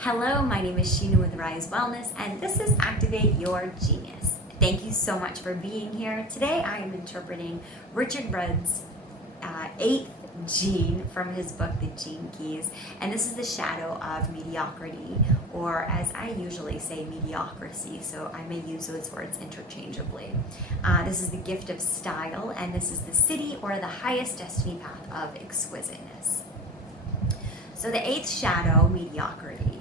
Hello, my name is Sheena with Rise Wellness, and this is Activate Your Genius. Thank you so much for being here. Today I am interpreting Richard Rudd's eighth gene from his book, The Gene Keys, and this is the shadow of mediocrity, or as I usually say, mediocrity, so I may use those words interchangeably. This is the gift of style, and this is the Siddhi, or the highest destiny path of exquisiteness. So the eighth shadow, mediocrity.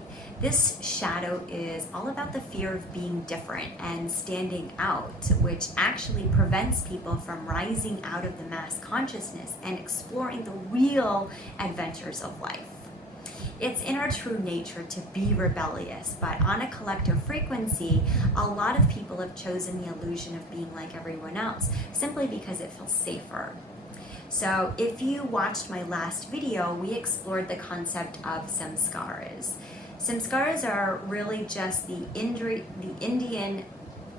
This shadow is all about the fear of being different and standing out, which actually prevents people from rising out of the mass consciousness and exploring the real adventures of life. It's in our true nature to be rebellious, but on a collective frequency, a lot of people have chosen the illusion of being like everyone else simply because it feels safer. So if you watched my last video, we explored the concept of samskaras. Samskaras are really just the Indian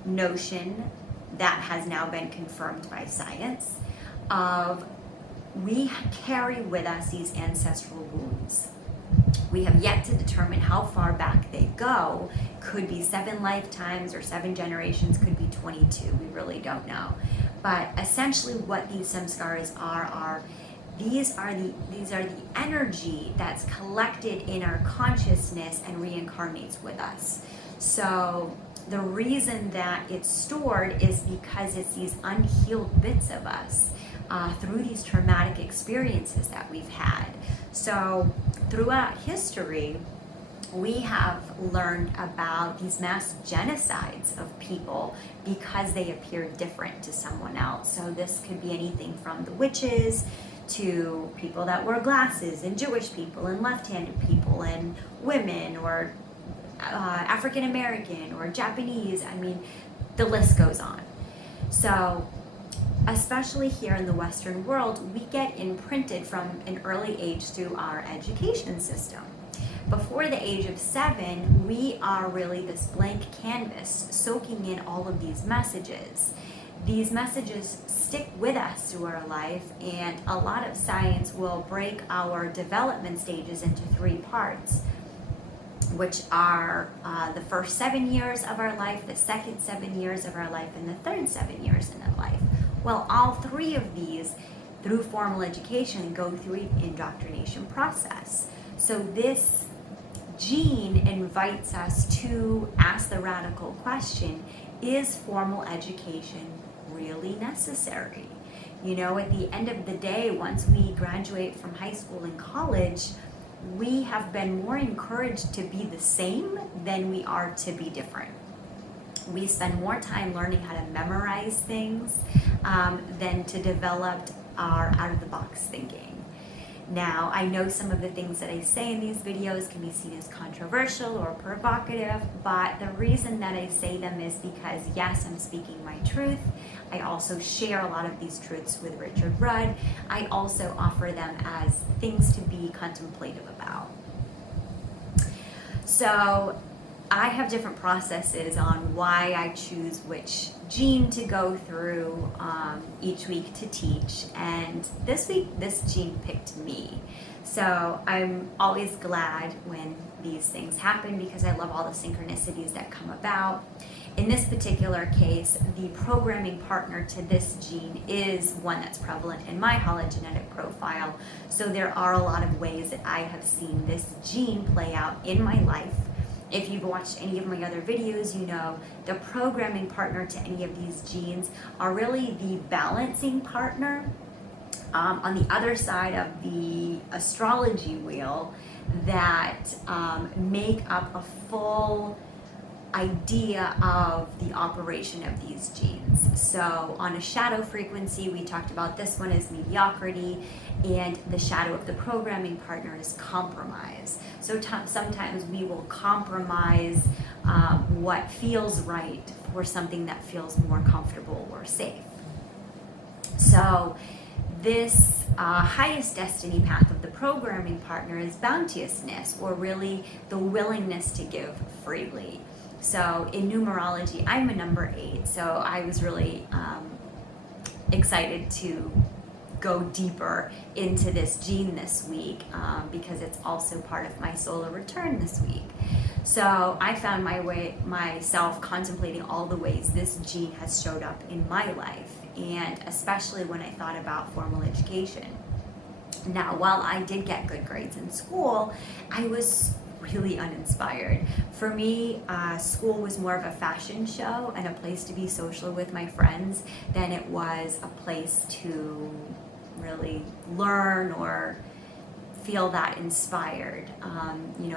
notion that has now been confirmed by science of we carry with us these ancestral wounds. We have yet to determine how far back they go. Could be 7 lifetimes or 7 generations, could be 22. We really don't know. But essentially what these samskaras are these are the energy that's collected in our consciousness and reincarnates with us. So the reason that it's stored is because it's these unhealed bits of us through these traumatic experiences that we've had. So throughout history, we have learned about these mass genocides of people because they appear different to someone else. So this could be anything from the witches to people that wear glasses, and Jewish people, and left-handed people, and women, or African American, or Japanese. I mean, the list goes on. So especially here in the Western world, we get imprinted from an early age through our education system. Before the age of 7, we are really this blank canvas soaking in all of these messages. These messages stick with us through our life, and a lot of science will break our development stages into 3 parts, which are the first 7 years of our life, the second 7 years of our life, and the third 7 years in our life. Well, all 3 of these, through formal education, go through an indoctrination process. So this gene invites us to ask the radical question, is formal education really necessary? You know, at the end of the day, once we graduate from high school and college, we have been more encouraged to be the same than we are to be different. We spend more time learning how to memorize things than to develop our out-of-the-box thinking. Now, I know some of the things that I say in these videos can be seen as controversial or provocative, but the reason that I say them is because, yes, I'm speaking my truth. I also share a lot of these truths with Richard Rudd. I also offer them as things to be contemplative about. So I have different processes on why I choose which gene to go through each week to teach, and this week this gene picked me. So I'm always glad when these things happen because I love all the synchronicities that come about. In this particular case, the programming partner to this gene is one that's prevalent in my hologenetic profile. So there are a lot of ways that I have seen this gene play out in my life. If you've watched any of my other videos, you know the programming partner to any of these genes are really the balancing partner on the other side of the astrology wheel that make up a full idea of the operation of these genes. So on a shadow frequency, we talked about this one is mediocrity, and the shadow of the programming partner is compromise. So sometimes we will compromise what feels right for something that feels more comfortable or safe. So this highest destiny path of the programming partner is bounteousness, or really the willingness to give freely. So in numerology, I'm a number 8, so I was really excited to go deeper into this gene this week because it's also part of my solar return this week. So I found myself contemplating all the ways this gene has showed up in my life, and especially when I thought about formal education. Now, while I did get good grades in school, I was really uninspired. For me, school was more of a fashion show and a place to be social with my friends than it was a place to really learn or feel that inspired.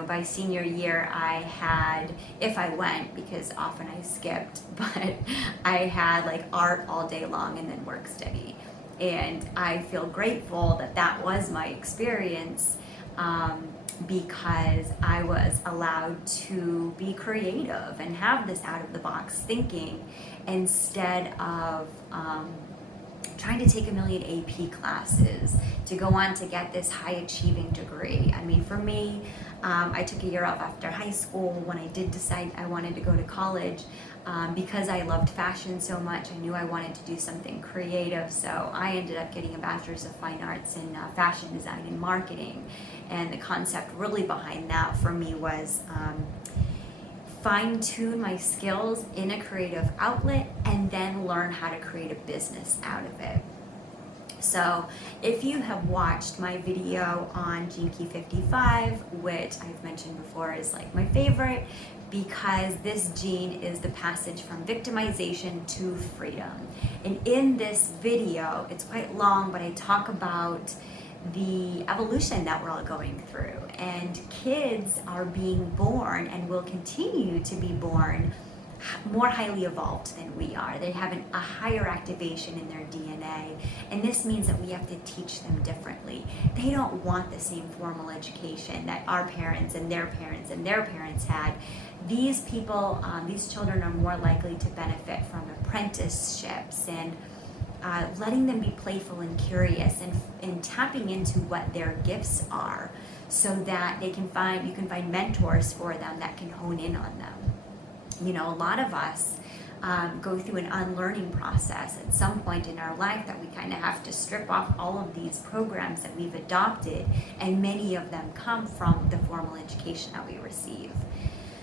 By senior year, I had, if I went, because often I skipped, but I had like art all day long and then work study. And I feel grateful that that was my experience because I was allowed to be creative and have this out of the box thinking instead of trying to take a million AP classes to go on to get this high achieving degree. I mean, for me, I took a year off after high school when I did decide I wanted to go to college. Because I loved fashion so much, I knew I wanted to do something creative, so I ended up getting a bachelor's of fine arts in fashion design and marketing. And the concept really behind that for me was fine-tune my skills in a creative outlet and then learn how to create a business out of it. So if you have watched my video on Gene Key 55, which I've mentioned before is like my favorite, because this gene is the passage from victimization to freedom. And in this video, it's quite long, but I talk about the evolution that we're all going through. And kids are being born and will continue to be born more highly evolved than we are. They have a higher activation in their DNA, and this means that we have to teach them differently. They don't want the same formal education that our parents and their parents and their parents had. These people, these children are more likely to benefit from apprenticeships and letting them be playful and curious and tapping into what their gifts are so that you can find mentors for them that can hone in on them. You know, a lot of us go through an unlearning process at some point in our life that we kind of have to strip off all of these programs that we've adopted, and many of them come from the formal education that we receive.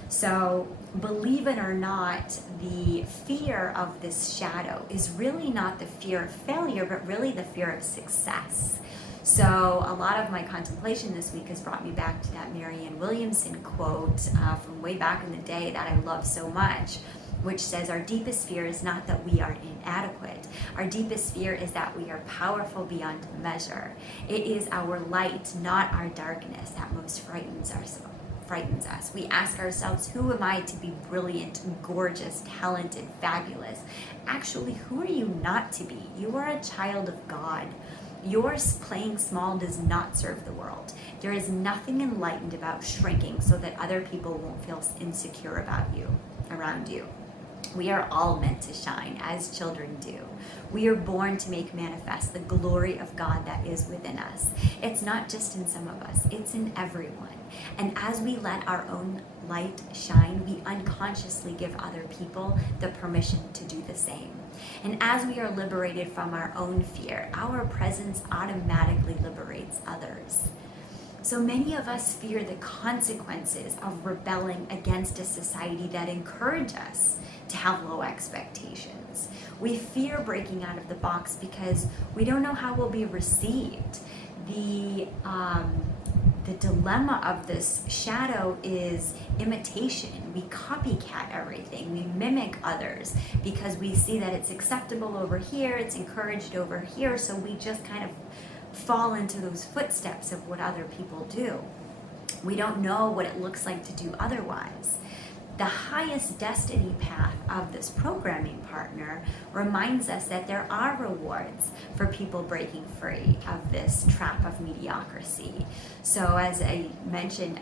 So, believe it or not, the fear of this shadow is really not the fear of failure, but really the fear of success. So a lot of my contemplation this week has brought me back to that Marianne Williamson quote from way back in the day that I love so much, which says, "Our deepest fear is not that we are inadequate. Our deepest fear is that we are powerful beyond measure. It is our light, not our darkness, that most frightens us. We ask ourselves, who am I to be brilliant, gorgeous, talented, fabulous? Actually, who are you not to be? You are a child of God. Yours playing small does not serve the world. There is nothing enlightened about shrinking so that other people won't feel insecure around you. We are all meant to shine as children do. We are born to make manifest the glory of God that is within us. It's not just in some of us, it's in everyone. And as we let our own light shine, we unconsciously give other people the permission to do the same. And as we are liberated from our own fear, our presence automatically liberates others. So many of us fear the consequences of rebelling against a society that encourages us to have low expectations. We fear breaking out of the box because we don't know how we'll be received. The dilemma of this shadow is imitation. We copycat everything. We mimic others because we see that it's acceptable over here, it's encouraged over here, so we just kind of fall into those footsteps of what other people do. We don't know what it looks like to do otherwise. The highest destiny path of this programming partner reminds us that there are rewards for people breaking free of this trap of mediocrity. So as I mentioned,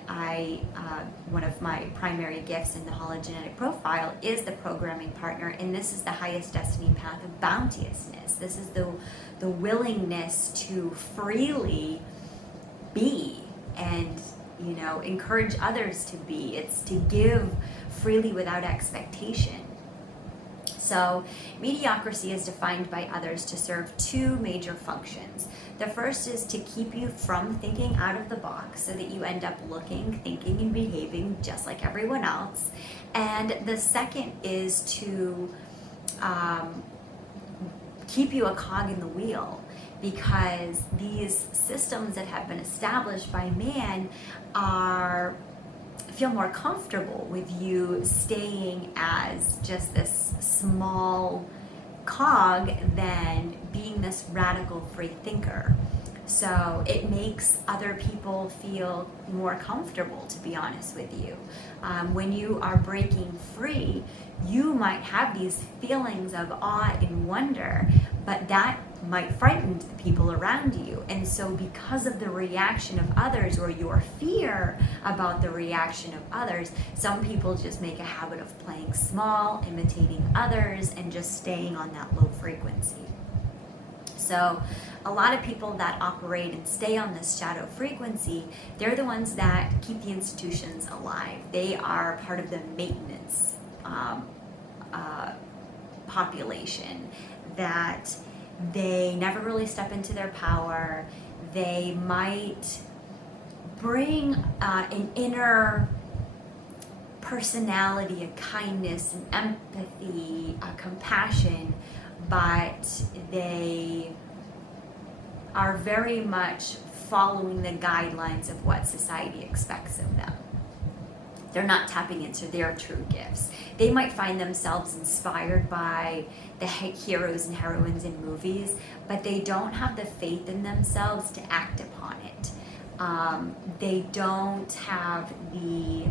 one of my primary gifts in the hologenetic profile is the programming partner, and this is the highest destiny path of bounteousness. This is the willingness to freely be and encourage others to be. It's to give freely without expectation. So mediocrity is defined by others to serve two major functions. The first is to keep you from thinking out of the box so that you end up looking, thinking, and behaving just like everyone else. And the second is to keep you a cog in the wheel, because these systems that have been established by man feel more comfortable with you staying as just this small cog than being this radical free thinker. So it makes other people feel more comfortable, to be honest with you. When you are breaking free, you might have these feelings of awe and wonder, but that might frighten the people around you. And so because of the reaction of others, or your fear about the reaction of others, some people just make a habit of playing small, imitating others, and just staying on that low frequency. So a lot of people that operate and stay on this shadow frequency, they're the ones that keep the institutions alive. They are part of the maintenance population, that they never really step into their power. They might bring an inner personality, a kindness, an empathy, a compassion, but they are very much following the guidelines of what society expects of them. They're not tapping into their true gifts. They might find themselves inspired by the heroes and heroines in movies, but they don't have the faith in themselves to act upon it. They don't have the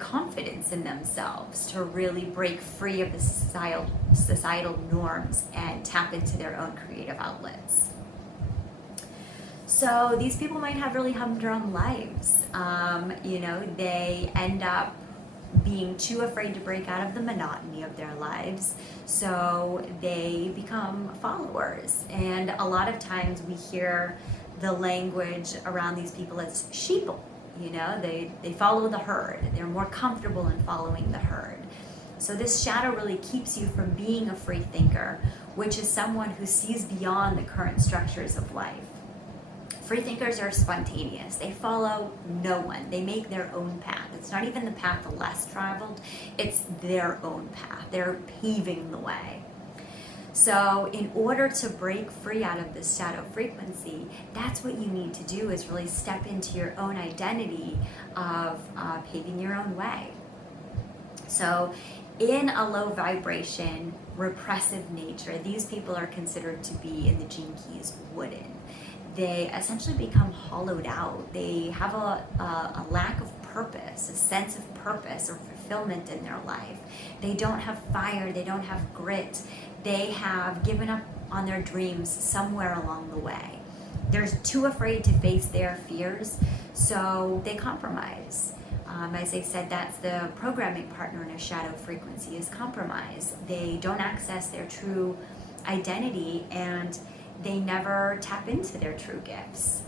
confidence in themselves to really break free of the societal norms and tap into their own creative outlets. So these people might have really humdrum lives. They end up being too afraid to break out of the monotony of their lives, so they become followers. And a lot of times we hear the language around these people as sheeple. They follow the herd. They're more comfortable in following the herd. So this shadow really keeps you from being a free thinker, which is someone who sees beyond the current structures of life. Free thinkers are spontaneous. They follow no one. They make their own path. It's not even the path of less traveled. It's their own path. They're paving the way. So in order to break free out of this shadow frequency, that's what you need to do, is really step into your own identity of paving your own way. So in a low vibration, repressive nature, these people are considered to be, in the Gene Keys, wooden. They essentially become hollowed out. They have a lack of purpose, a sense of purpose or fulfillment in their life. They don't have fire. They don't have grit. They have given up on their dreams somewhere along the way. They're too afraid to face their fears, so they compromise. As I said, that's the programming partner in a shadow frequency, is compromise. They don't access their true identity, and they never tap into their true gifts.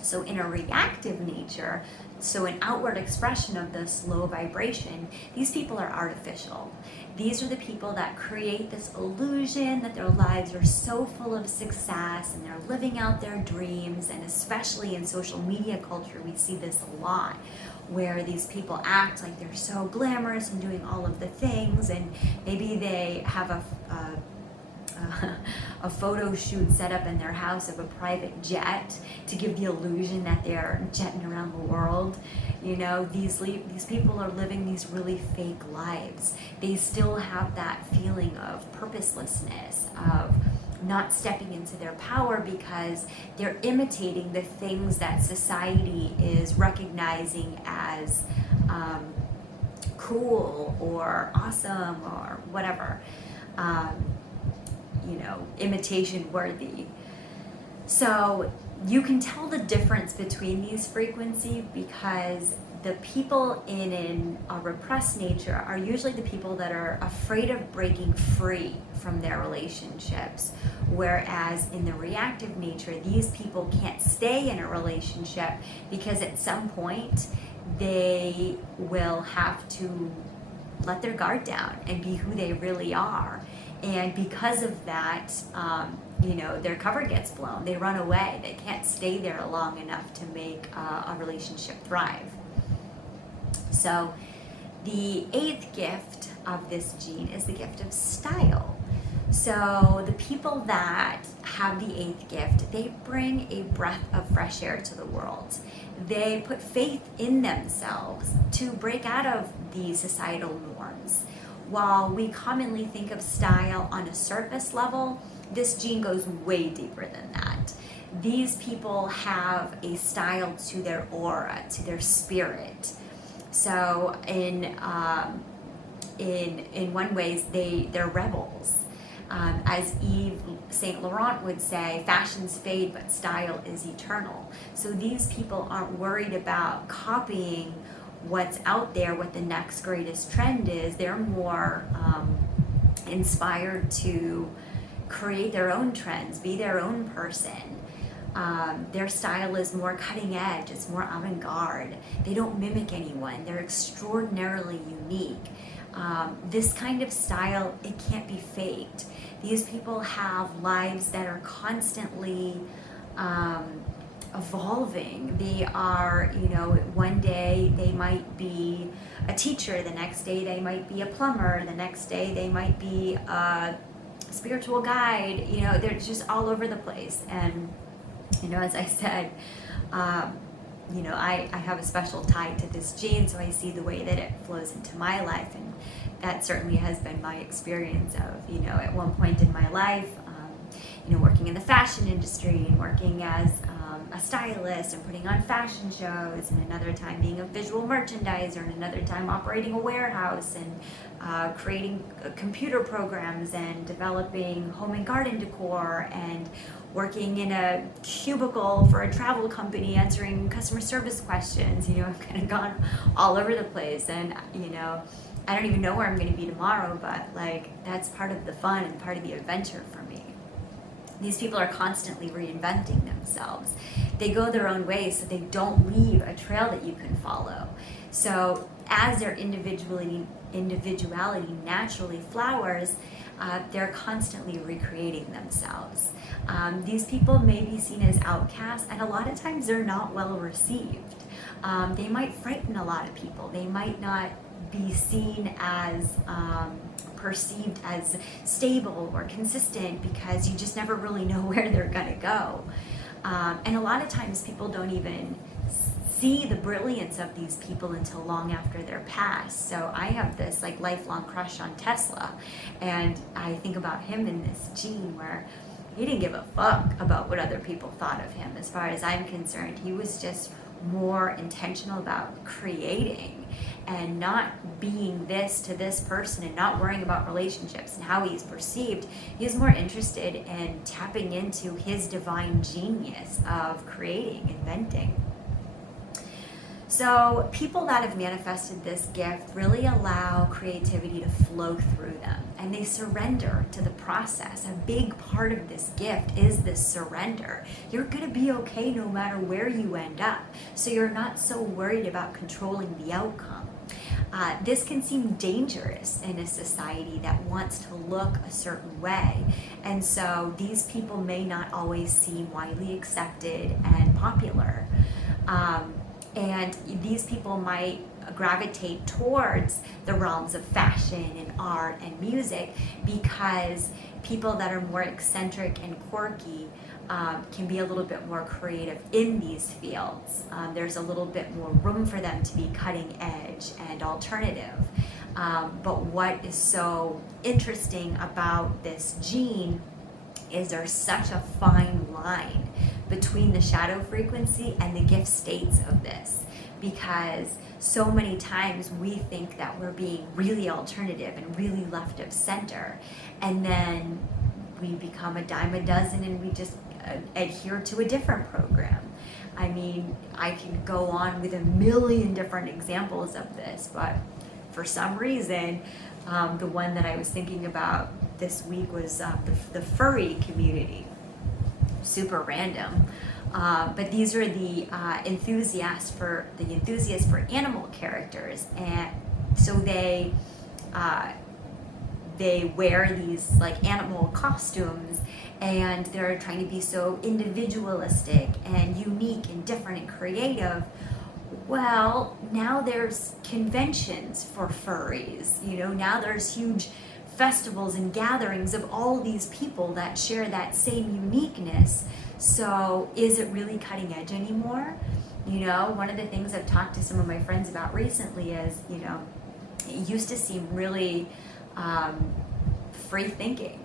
So in a reactive nature, so an outward expression of this low vibration, these people are artificial. These are the people that create this illusion that their lives are so full of success and they're living out their dreams. And especially in social media culture, we see this a lot, where these people act like they're so glamorous and doing all of the things, and maybe they have a photo shoot set up in their house of a private jet to give the illusion that they're jetting around the world. These people are living these really fake lives. They still have that feeling of purposelessness, of not stepping into their power, because they're imitating the things that society is recognizing as cool or awesome or whatever. Imitation worthy. So you can tell the difference between these frequencies, because the people in a repressed nature are usually the people that are afraid of breaking free from their relationships, whereas in the reactive nature, these people can't stay in a relationship because at some point they will have to let their guard down and be who they really are. And because of that, their cover gets blown. They run away. They can't stay there long enough to make a relationship thrive. So the 8th gift of this gene is the gift of style. So the people that have the 8th gift, they bring a breath of fresh air to the world. They put faith in themselves to break out of the societal norms. While we commonly think of style on a surface level, this gene goes way deeper than that. These people have a style to their aura, to their spirit. So in one ways, they're rebels. As Yves Saint Laurent would say, fashions fade, but style is eternal. So these people aren't worried about copying what's out there, what the next greatest trend is. They're more inspired to create their own trends, be their own person. Their style is more cutting edge, it's more avant-garde. They don't mimic anyone, they're extraordinarily unique. This kind of style, it can't be faked. These people have lives that are constantly evolving. They are, one day they might be a teacher, the next day they might be a plumber, the next day they might be a spiritual guide. They're just all over the place. And as I said, I have a special tie to this gene, so I see the way that it flows into my life, and that certainly has been my experience of, at one point in my life, working in the fashion industry and working as a stylist and putting on fashion shows, and another time being a visual merchandiser, and another time operating a warehouse and creating computer programs and developing home and garden decor, and working in a cubicle for a travel company answering customer service questions. I've kind of gone all over the place, and I don't even know where I'm going to be tomorrow, but that's part of the fun and part of the adventure for me. These people are constantly reinventing themselves. They go their own way, so they don't leave a trail that you can follow. So as their individuality naturally flowers, they're constantly recreating themselves. These people may be seen as outcasts, and a lot of times they're not well received. They might frighten a lot of people. They might not be seen as perceived as stable or consistent, because you just never really know where they're gonna go. And a lot of times people don't even see the brilliance of these people until long after they're passed. So I have this lifelong crush on Tesla, and I think about him in this gene where he didn't give a fuck about what other people thought of him. As far as I'm concerned, he was just more intentional about creating and not being this to this person and not worrying about relationships and how he's perceived. He's more interested in tapping into his divine genius of creating, inventing. So people that have manifested this gift really allow creativity to flow through them, and they surrender to the process. A big part of this gift is this surrender. You're going to be okay no matter where you end up, so you're not so worried about controlling the outcome. This can seem dangerous in a society that wants to look a certain way, and so these people may not always seem widely accepted and popular. And these people might gravitate towards the realms of fashion and art and music, because people that are more eccentric and quirky can be a little bit more creative in these fields. There's a little bit more room for them to be cutting edge and alternative. But what is so interesting about this gene is there's such a fine line between the shadow frequency and the gift states of this, because so many times we think that we're being really alternative and really left of center, and then we become a dime a dozen and we just adhere to a different program. I mean, I can go on with a million different examples of this, but for some reason, the one that I was thinking about this week was the furry community. Super random, but these are the enthusiasts for animal characters, and so they they wear these like animal costumes, and they're trying to be so individualistic and unique and different and creative. Well, now there's conventions for furries, now there's huge festivals and gatherings of all these people that share that same uniqueness. So is it really cutting edge anymore? One of the things I've talked to some of my friends about recently is, it used to seem really free thinking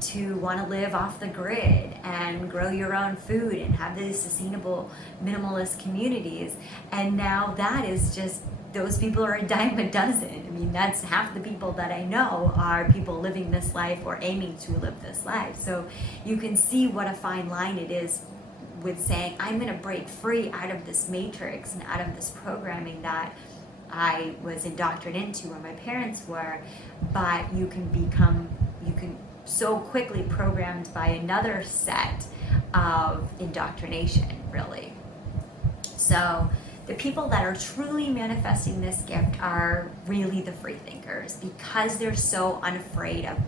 to want to live off the grid and grow your own food and have these sustainable minimalist communities, and now that is just, those people are a dime a dozen. I mean, that's half the people that I know are people living this life or aiming to live this life. So you can see what a fine line it is with saying, I'm going to break free out of this matrix and out of this programming that I was indoctrinated into, or my parents were. But you can so quickly programmed by another set of indoctrination, really. So the people that are truly manifesting this gift are really the free thinkers, because they're so unafraid of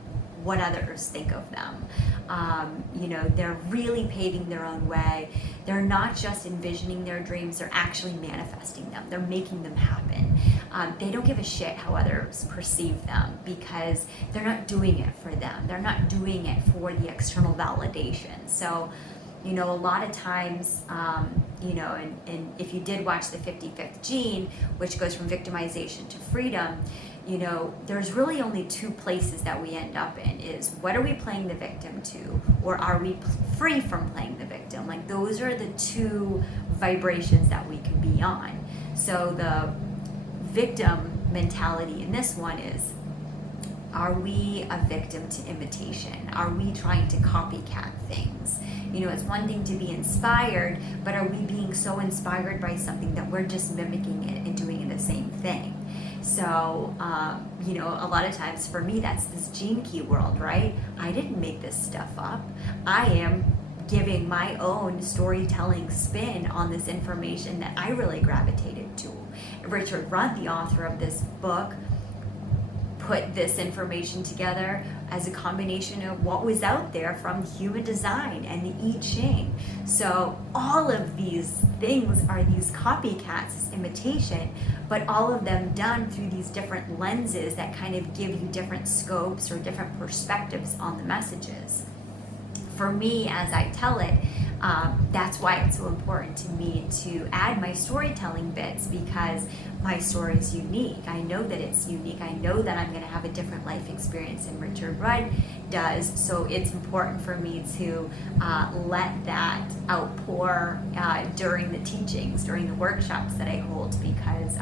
what others think of them. They're really paving their own way. They're not just envisioning their dreams, they're actually manifesting them. They're making them happen. They don't give a shit how others perceive them, because they're not doing it for them. They're not doing it for the external validation. So, a lot of times, and if you did watch the 55th Gene, which goes from victimization to freedom, there's really only two places that we end up in, is what are we playing the victim to, or are we free from playing the victim? Like, those are the two vibrations that we can be on. So the victim mentality in this one is, are we a victim to imitation? Are we trying to copycat things? It's one thing to be inspired, but are we being so inspired by something that we're just mimicking it and doing the same thing? So, a lot of times for me, that's this gene key world, right? I didn't make this stuff up. I am giving my own storytelling spin on this information that I really gravitated to. Richard Rudd, the author of this book, put this information together as a combination of what was out there from human design and the I Ching. So all of these things are these copycats, this imitation, but all of them done through these different lenses that kind of give you different scopes or different perspectives on the messages. For me, as I tell it, that's why it's so important to me to add my storytelling bits, because my story is unique. I know that it's unique. I know that I'm going to have a different life experience than Richard Rudd does. So it's important for me to let that outpour during the teachings, during the workshops that I hold, because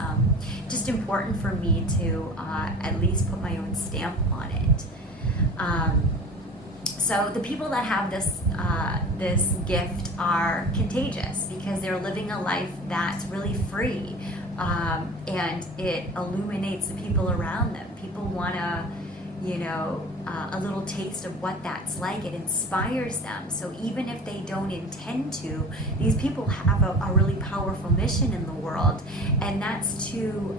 just important for me to at least put my own stamp on it. So the people that have this gift are contagious, because they're living a life that's really free, and it illuminates the people around them. People want a little taste of what that's like. It inspires them. So even if they don't intend to, these people have a really powerful mission in the world, and that's to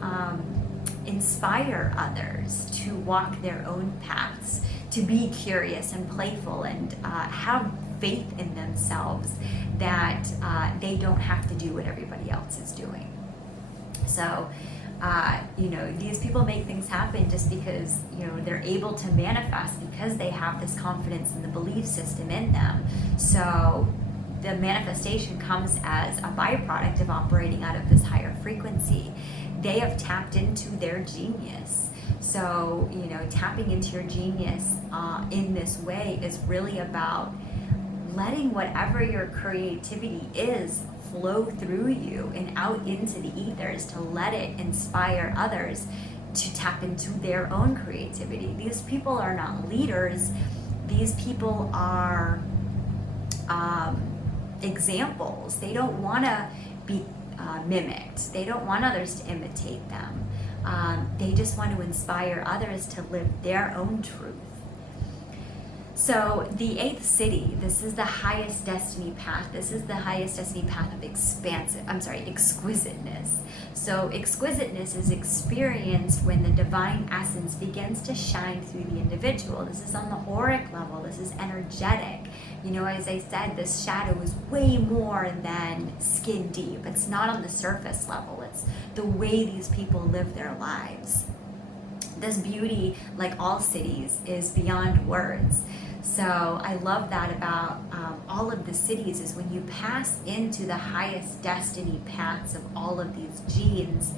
inspire others to walk their own paths, to be curious and playful, and have faith in themselves that they don't have to do what everybody else is doing. So, these people make things happen just because, they're able to manifest, because they have this confidence in the belief system in them. So the manifestation comes as a byproduct of operating out of this higher frequency. They have tapped into their genius. So, tapping into your genius in this way is really about letting whatever your creativity is flow through you and out into the ethers, to let it inspire others to tap into their own creativity. These people are not leaders. These people are examples. They don't want to be mimicked. They don't want others to imitate them. They just want to inspire others to live their own truth. So the eighth city, this is the highest destiny path. This is the highest destiny path of exquisiteness. So exquisiteness is experienced when the divine essence begins to shine through the individual. This is on the auric level. This is energetic. You know, as I said, this shadow is way more than skin deep. It's not on the surface level. It's the way these people live their lives. This beauty, like all cities, is beyond words. So I love that about all of the cities, is when you pass into the highest destiny paths of all of these genes,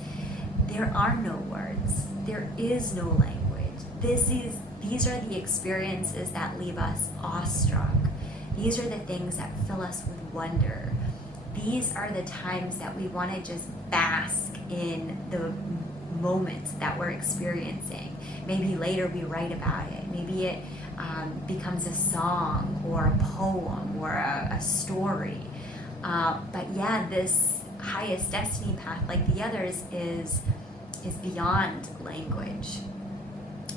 there are no words. There is no language. These are the experiences that leave us awestruck. These are the things that fill us with wonder. These are the times that we want to just bask in the moments that we're experiencing. Maybe later we write about it. Maybe it becomes a song or a poem or a story. But yeah, this highest destiny path, like the others, is beyond language.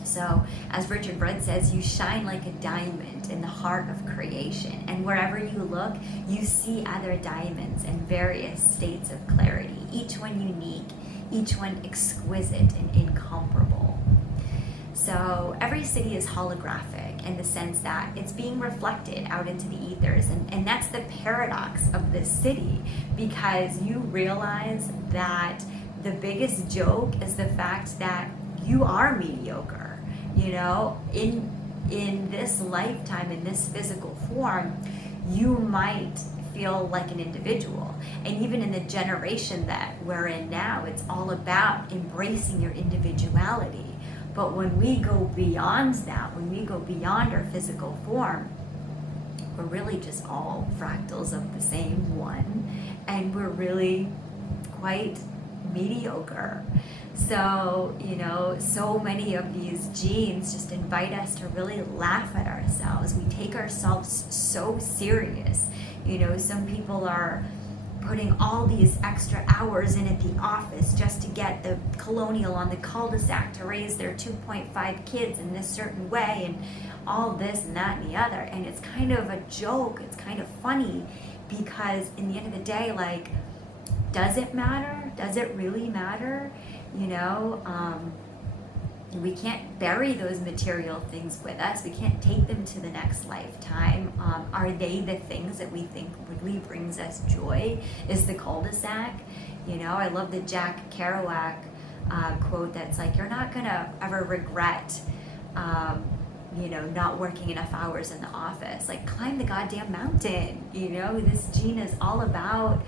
So, as Richard Rudd says, you shine like a diamond in the heart of creation. And wherever you look, you see other diamonds in various states of clarity, each one unique, each one exquisite and incomparable. So every city is holographic in the sense that it's being reflected out into the ethers. And that's the paradox of this city, because you realize that the biggest joke is the fact that you are mediocre. You know, in this lifetime, in this physical form, you might feel like an individual. And even in the generation that we're in now, it's all about embracing your individuality. But when we go beyond that, when we go beyond our physical form, we're really just all fractals of the same one, and we're really quite mediocre. So, you know, so many of these genes just invite us to really laugh at ourselves. We take ourselves so serious. You know, some people are putting all these extra hours in at the office just to get the colonial on the cul-de-sac to raise their 2.5 kids in this certain way, and all this and that and the other. And it's kind of a joke. It's kind of funny, because in the end of the day, like, does it matter? Does it really matter? You know, we can't bury those material things with us. We can't take them to the next lifetime. Are they the things that we think really brings us joy? Is the cul-de-sac? You know, I love the Jack Kerouac quote that's like, you're not gonna ever regret you know, not working enough hours in the office. Like, climb the goddamn mountain. You know, this gene is all about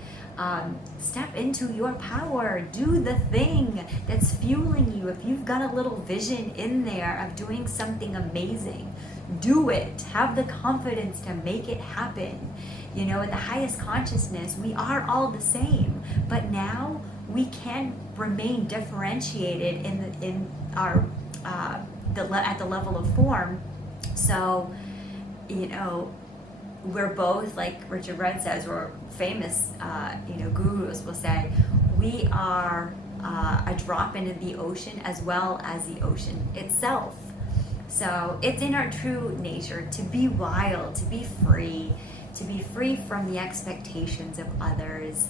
step into your power, do the thing that's fueling you. If you've got a little vision in there of doing something amazing, do it. Have the confidence to make it happen. You know, at the highest consciousness, we are all the same, but now we can remain differentiated in our at the level of form. So, you know, we're both, like Richard Rudd says, we're famous, you know, gurus will say, we are a drop into the ocean as well as the ocean itself. So it's in our true nature to be wild, to be free from the expectations of others.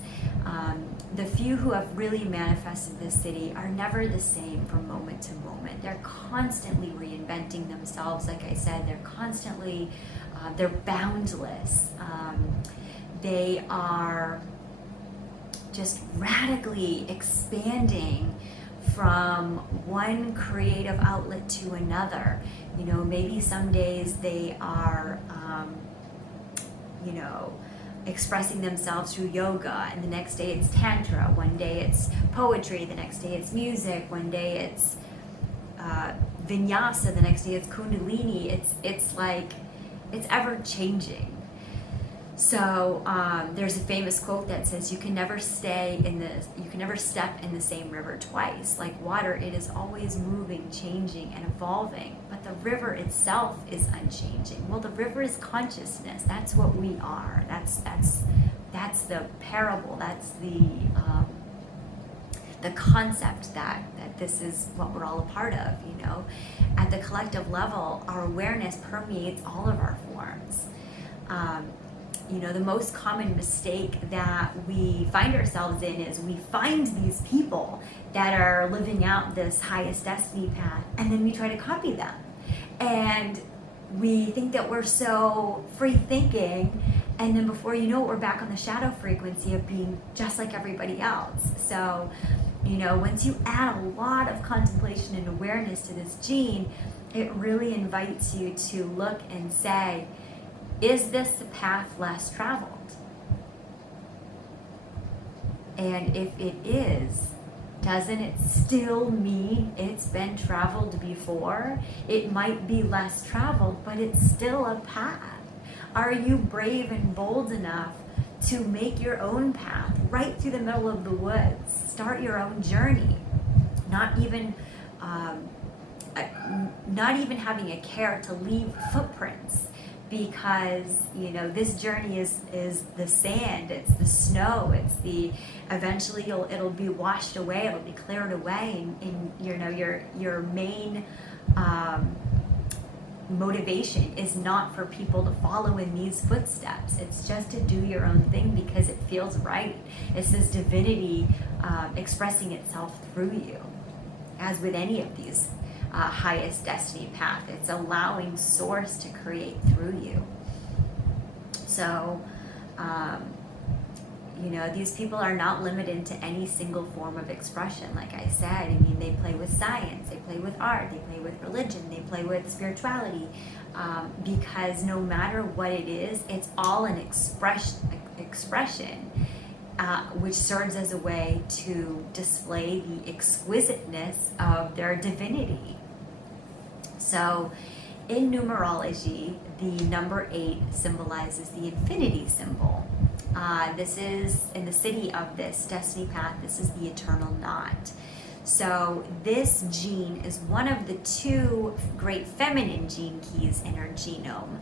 The few who have really manifested this city are never the same from moment to moment. They're constantly reinventing themselves. Like I said, they're constantly, they're boundless. They are just radically expanding from one creative outlet to another. You know, maybe some days they are, you know, expressing themselves through yoga, and the next day it's tantra, one day it's poetry, the next day it's music, one day it's vinyasa, the next day it's kundalini. It's like, it's ever changing. So there's a famous quote that says, you can never step in the same river twice. Like water, it is always moving, changing, and evolving, but the river itself is unchanging. Well, the river is consciousness. That's what we are. That's the parable. That's the concept that this is what we're all a part of, you know. At the collective level, our awareness permeates all of our forms. You know, the most common mistake that we find ourselves in is we find these people that are living out this highest destiny path, and then we try to copy them. And we think that we're so free thinking, and then before you know it, we're back on the shadow frequency of being just like everybody else. So, you know, once you add a lot of contemplation and awareness to this gene, it really invites you to look and say, is this the path less traveled? And if it is, doesn't it still mean it's been traveled before? It might be less traveled, but it's still a path. Are you brave and bold enough to make your own path right through the middle of the woods? Start your own journey. Not even having a care to leave footprints, because, you know, this journey is the sand, it's the snow, it's the, eventually it'll be washed away, it'll be cleared away, and you know, your main motivation is not for people to follow in these footsteps. It's just to do your own thing because it feels right. It's this divinity expressing itself through you, as with any of these highest destiny path. It's allowing source to create through you. So, you know, these people are not limited to any single form of expression. Like I said, I mean, they play with science, they play with art, they play with religion, they play with spirituality, because no matter what it is, it's all an expression, which serves as a way to display the exquisiteness of their divinity. So in numerology, the number 8 symbolizes the infinity symbol. This is in the Siddhi of this destiny path. This is the eternal knot. So this gene is one of the 2 great feminine gene keys in our genome.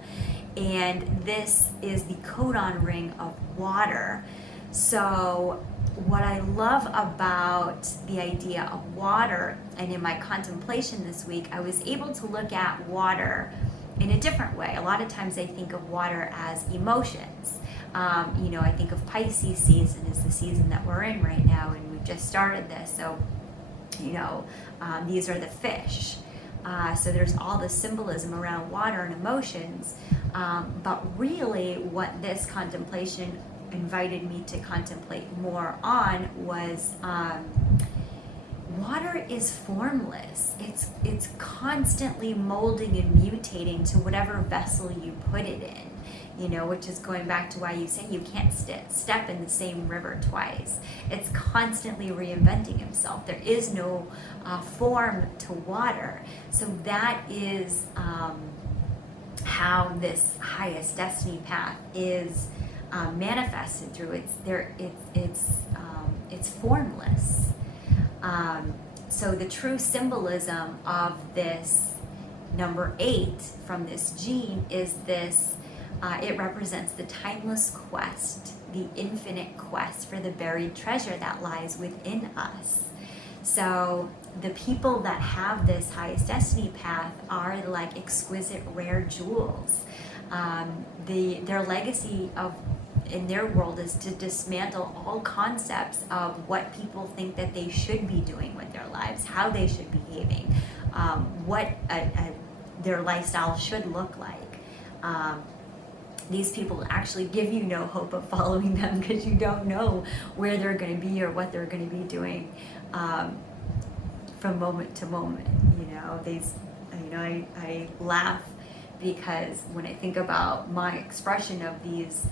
And this is the codon ring of water. So what I love about the idea of water, and in my contemplation this week, I was able to look at water in a different way. A lot of times I think of water as emotions. You know, I think of Pisces season as the season that we're in right now, and we've just started this. So, you know, these are the fish. So there's all the symbolism around water and emotions. But really what this contemplation invited me to contemplate more on was water is formless. It's constantly molding and mutating to whatever vessel you put it in. You know, which is going back to why you say you can't step in the same river twice. It's constantly reinventing himself. There is no form to water. So that is how this highest destiny path is manifested through. It's formless. So the true symbolism of this number 8 from this gene is this. It represents the timeless quest, the infinite quest for the buried treasure that lies within us. So the people that have this highest destiny path are like exquisite, rare jewels. Their legacy in their world is to dismantle all concepts of what people think that they should be doing with their lives, how they should be behaving, what their lifestyle should look like. These people actually give you no hope of following them because you don't know where they're going to be or what they're going to be doing from moment to moment. I laugh because when I think about my expression of these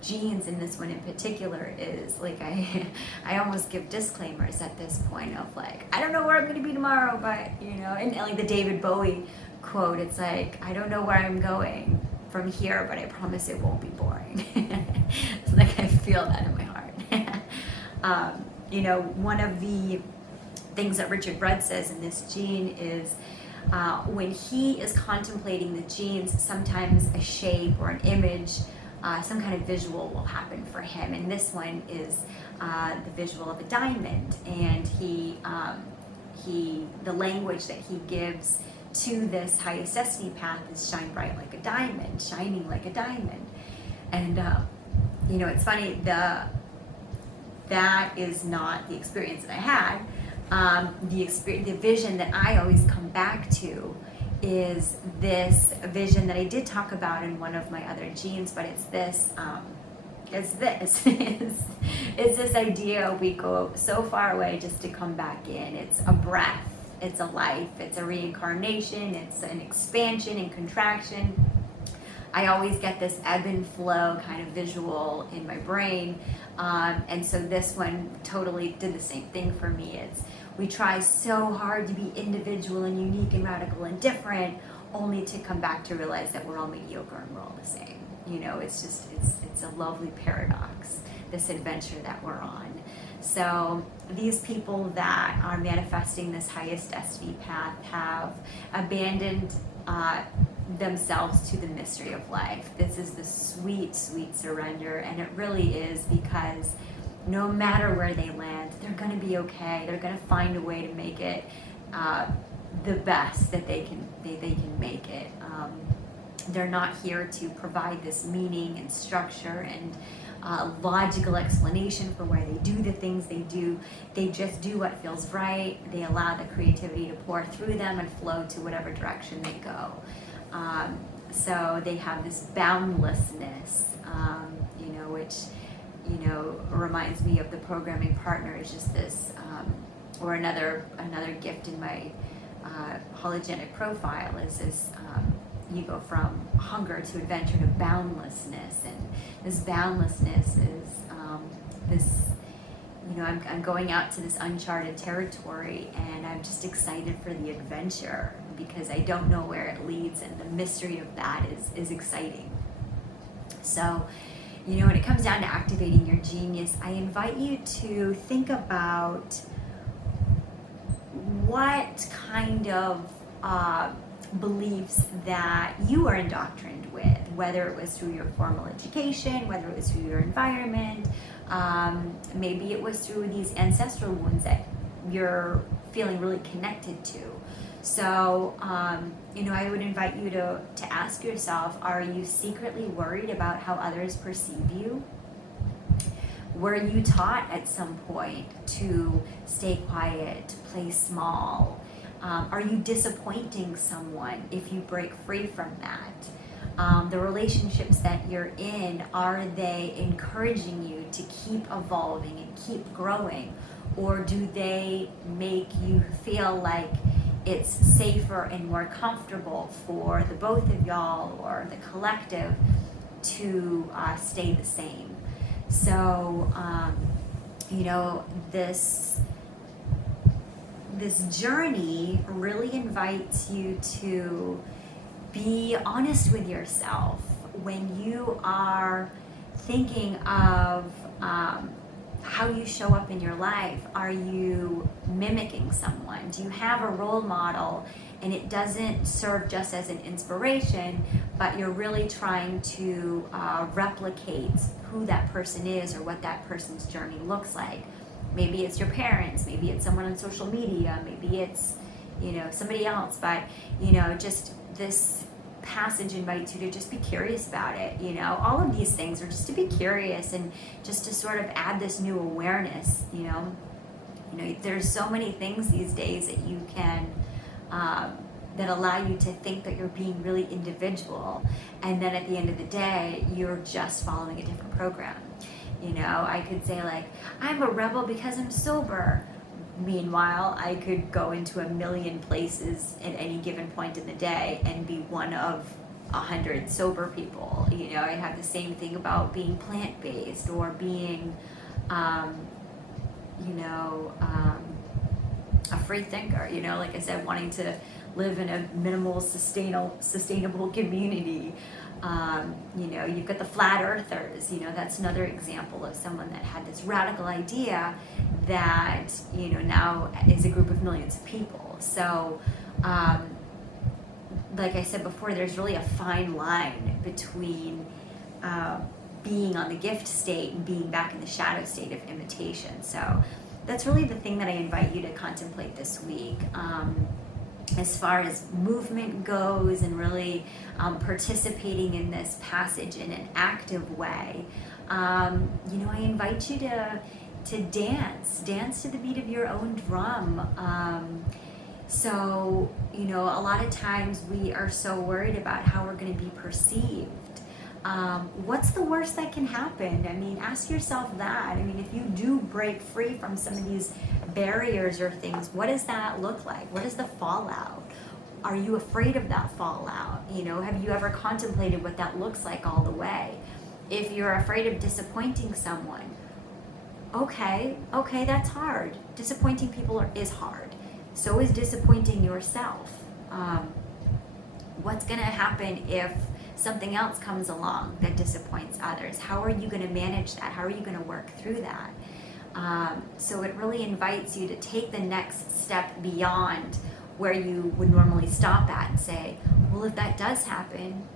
genes, and this one in particular is like I almost give disclaimers at this point of like, I don't know where I'm going to be tomorrow, but and like the David Bowie quote, it's like, I don't know where I'm going from here, but I promise it won't be boring. It's like I feel that in my heart. One of the things that Richard Rudd says in this gene is when he is contemplating the genes, sometimes a shape or an image some kind of visual will happen for him. And this one is the visual of a diamond, and the language that he gives to this highest destiny path is shine bright like a diamond, shining like a diamond. And it's funny, that is not the experience that I had. The vision that I always come back to is this vision that I did talk about in one of my other genes, but it's this it's this idea we go so far away just to come back in. It's a breath, it's a life, it's a reincarnation, it's an expansion and contraction. I always get this ebb and flow kind of visual in my brain, and so this one totally did the same thing for me. We try so hard to be individual and unique and radical and different, only to come back to realize that we're all mediocre and we're all the same. It's a lovely paradox, this adventure that we're on. So these people that are manifesting this highest destiny path have abandoned themselves to the mystery of life. This is the sweet, sweet surrender, and it really is, because no matter where they land, they're going to be okay. They're going to find a way to make it the best that they can make it. They're not here to provide this meaning and structure and logical explanation for why they do the things they do. They just do what feels right. They allow the creativity to pour through them and flow to whatever direction they go. So they have this boundlessness, which reminds me of the programming partner. Is just this, or another gift in my hologenic profile is this. You go from hunger to adventure to boundlessness, and this boundlessness is this. I'm going out to this uncharted territory, and I'm just excited for the adventure because I don't know where it leads, and the mystery of that is exciting. So, when it comes down to activating your genius, I invite you to think about what kind of beliefs that you are indoctrined with, whether it was through your formal education, whether it was through your environment, maybe it was through these ancestral wounds that you're feeling really connected to. So, I would invite you to ask yourself, are you secretly worried about how others perceive you? Were you taught at some point to stay quiet, to play small? Are you disappointing someone if you break free from that? The relationships that you're in, are they encouraging you to keep evolving and keep growing? Or do they make you feel like it's safer and more comfortable for the both of y'all or the collective to stay the same? So, this journey really invites you to be honest with yourself when you are thinking of how you show up in your life. Are you mimicking someone? Do you have a role model and it doesn't serve just as an inspiration, but you're really trying to replicate who that person is or what that person's journey looks like? Maybe it's your parents, maybe it's someone on social media, maybe it's, somebody else, but, just this passage invites you to just be curious about it. All of these things are just to be curious and just to sort of add this new awareness. There's so many things these days that you can, that allow you to think that you're being really individual, and then at the end of the day, you're just following a different program. I could say I'm a rebel because I'm sober. Meanwhile, I could go into a million places at any given point in the day and be one of 100 sober people. I have the same thing about being plant-based or being, a free thinker. Like I said, wanting to live in a minimal, sustainable community. You've got the flat earthers. That's another example of someone that had this radical idea that now is a group of millions of people. So like I said before, there's really a fine line between being on the gift state and being back in the shadow state of imitation. So that's really the thing that I invite you to contemplate this week. As far as movement goes and really participating in this passage in an active way, I invite you to dance to the beat of your own drum. So, a lot of times we are so worried about how we're going to be perceived. What's the worst that can happen? I mean, ask yourself that. I mean, if you do break free from some of these barriers or things, what does that look like? What is the fallout? Are you afraid of that fallout? Have you ever contemplated what that looks like all the way? If you're afraid of disappointing someone, okay, that's hard. Disappointing people is hard. So is disappointing yourself. What's going to happen if something else comes along that disappoints others? How are you going to manage that? How are you going to work through that? So it really invites you to take the next step beyond where you would normally stop at and say, well, if that does happen,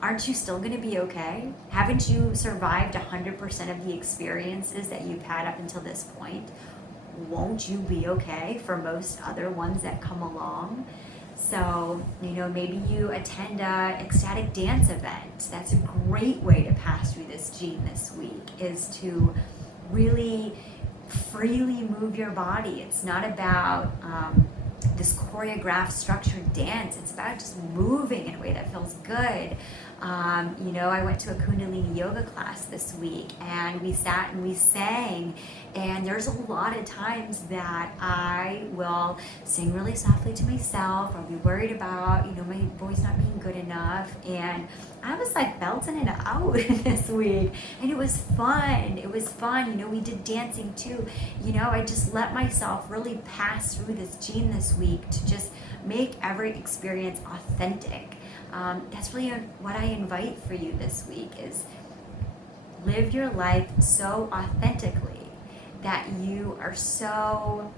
aren't you still going to be okay? Haven't you survived 100% of the experiences that you've had up until this point? Won't you be okay for most other ones that come along? So, maybe you attend a ecstatic dance event. That's a great way to pass through this gene this week, is to really freely move your body. It's not about this choreographed, structured dance. It's about just moving in a way that feels good. I went to a Kundalini yoga class this week, and we sat and we sang, and there's a lot of times that I will sing really softly to myself, or be worried about, my voice not being good enough, and I was like belting it out this week, and it was fun. We did dancing too. I just let myself really pass through this gene this week to just make every experience authentic. That's really what I invite for you this week, is live your life so authentically that you are so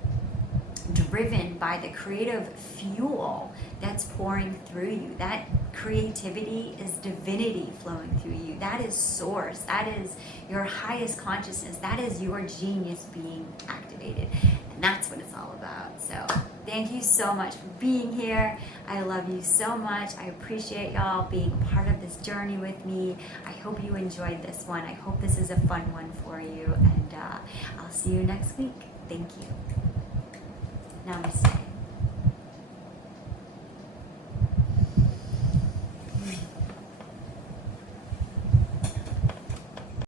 driven by the creative fuel that's pouring through you. That creativity is divinity flowing through you. That is source. That is your highest consciousness. That is your genius being activated. And that's what it's all about. So thank you so much for being here. I love you so much. I appreciate y'all being a part of this journey with me. I hope you enjoyed this one. I hope this is a fun one for you. And I'll see you next week. Thank you. Namaste.